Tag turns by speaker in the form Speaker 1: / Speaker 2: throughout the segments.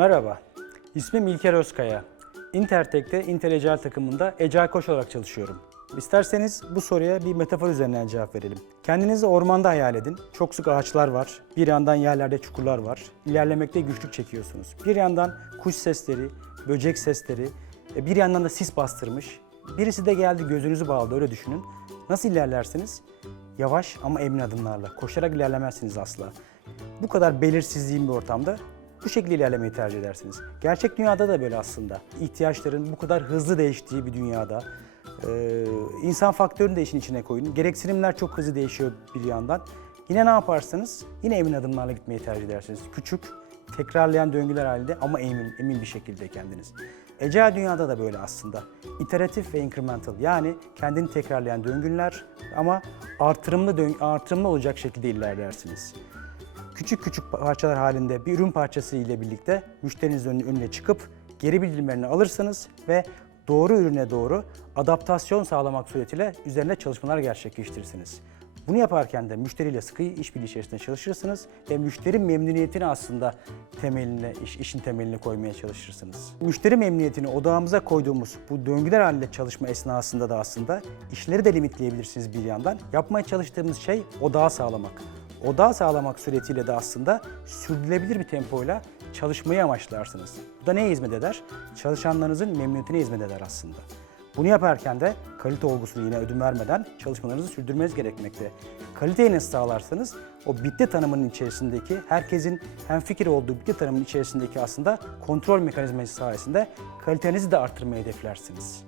Speaker 1: Merhaba, ismim İlker Özkaya. Intertek'te Inter Ecel takımında Ecel Koç olarak çalışıyorum. İsterseniz bu soruya bir metafor üzerinden cevap verelim. Kendinizi ormanda hayal edin. Çok sık ağaçlar var. Bir yandan yerlerde çukurlar var. İlerlemekte güçlük çekiyorsunuz. Bir yandan kuş sesleri, böcek sesleri, e, bir yandan da sis bastırmış. Birisi de geldi gözünüzü bağladı öyle düşünün. Nasıl ilerlersiniz? Yavaş ama emin adımlarla. Koşarak ilerlemezsiniz asla. Bu kadar belirsizliğin bir ortamda bu şekilde ilerlemeyi tercih edersiniz. Gerçek dünyada da böyle aslında. İhtiyaçların bu kadar hızlı değiştiği bir dünyada e, insan faktörünü de işin içine koyun. Gereksinimler çok hızlı değişiyor bir yandan. Yine ne yaparsınız? Yine emin adımlarla gitmeyi tercih edersiniz. Küçük, tekrarlayan döngüler halinde ama emin, emin bir şekilde kendiniz. Ecel dünyada da böyle aslında. İteratif ve incremental yani kendini tekrarlayan döngüler ama artırımlı artırımlı olacak şekilde ilerlersiniz küçük küçük parçalar halinde bir ürün parçası ile birlikte müşterinizin önüne çıkıp geri bildirimlerini alırsınız ve doğru ürüne doğru adaptasyon sağlamak suretiyle üzerine çalışmalar gerçekleştirirsiniz. Bunu yaparken de müşteriyle sıkı işbirliği içerisinde çalışırsınız ve müşteri memnuniyetini aslında temeline, iş, işin temeline koymaya çalışırsınız. Müşteri memnuniyetini odağımıza koyduğumuz bu döngüler halinde çalışma esnasında da aslında işleri de limitleyebilirsiniz bir yandan. Yapmaya çalıştığımız şey odağı sağlamak. Odağı sağlamak suretiyle de aslında sürdürülebilir bir tempoyla çalışmayı amaçlarsınız. Bu da neye hizmet eder? Çalışanlarınızın memnuniyetine hizmet eder aslında. Bunu yaparken de kalite olgusunu yine ödün vermeden çalışmalarınızı sürdürmeniz gerekmekte. Kaliteyi nasıl sağlarsanız o bitti tanımının içerisindeki herkesin hemfikir olduğu bitti tanımının içerisindeki aslında kontrol mekanizması sayesinde kalitenizi de arttırmayı hedeflersiniz.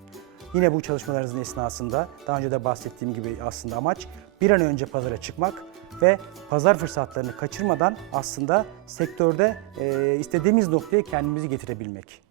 Speaker 1: Yine bu çalışmalarınızın esnasında daha önce de bahsettiğim gibi aslında amaç bir an önce pazara çıkmak ve pazar fırsatlarını kaçırmadan aslında sektörde istediğimiz noktaya kendimizi getirebilmek.